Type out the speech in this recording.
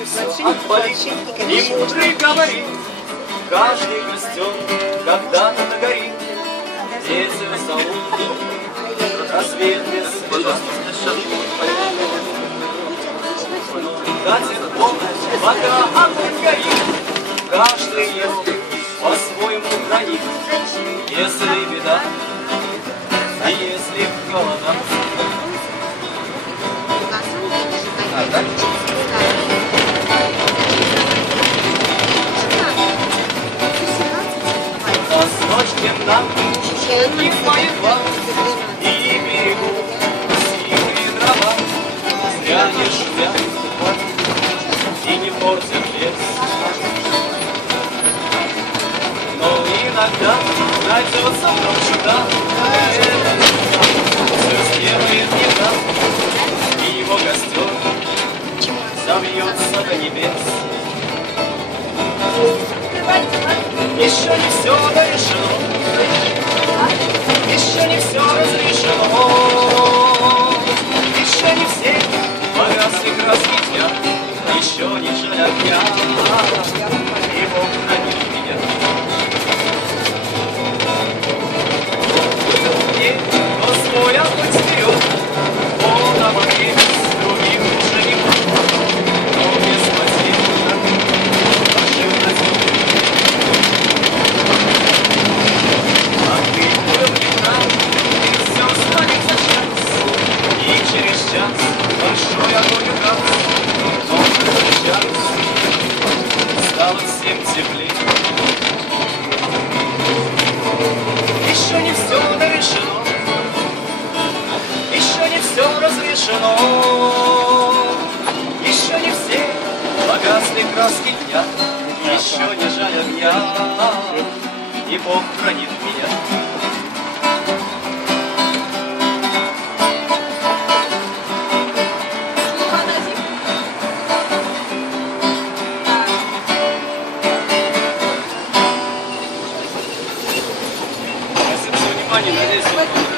отболит, и мудрый говорит, каждый костер когда-то догорит. Ветер зовут, рассвет без до тех пор, пока огонь горит, каждый его по-своему хранит. Если беда, и если голода. Позвольте нам не поедва и берегу сивые дрова, зря не шумят и не портят лес. Но иногда найдется вдруг чудак, все сделает не так, и его костер забьется до небес. Еще не все дорешено, еще не все разрешено, еще не все погасли краски дня, еще не жаль огня, и Бог хранит меня. Но свой огонь вперед, он обогрет, других уже не может, но без потерь пожил на земле. А ты влюблена, и все станет за час, и через час большой огонь угас, но сейчас стало всем теплее. Еще не все дорешено, еще не все разрешено, еще не все погасли краски дня, еще не жаль огня, и Бог хранит меня. Спасибо за внимание, надеюсь,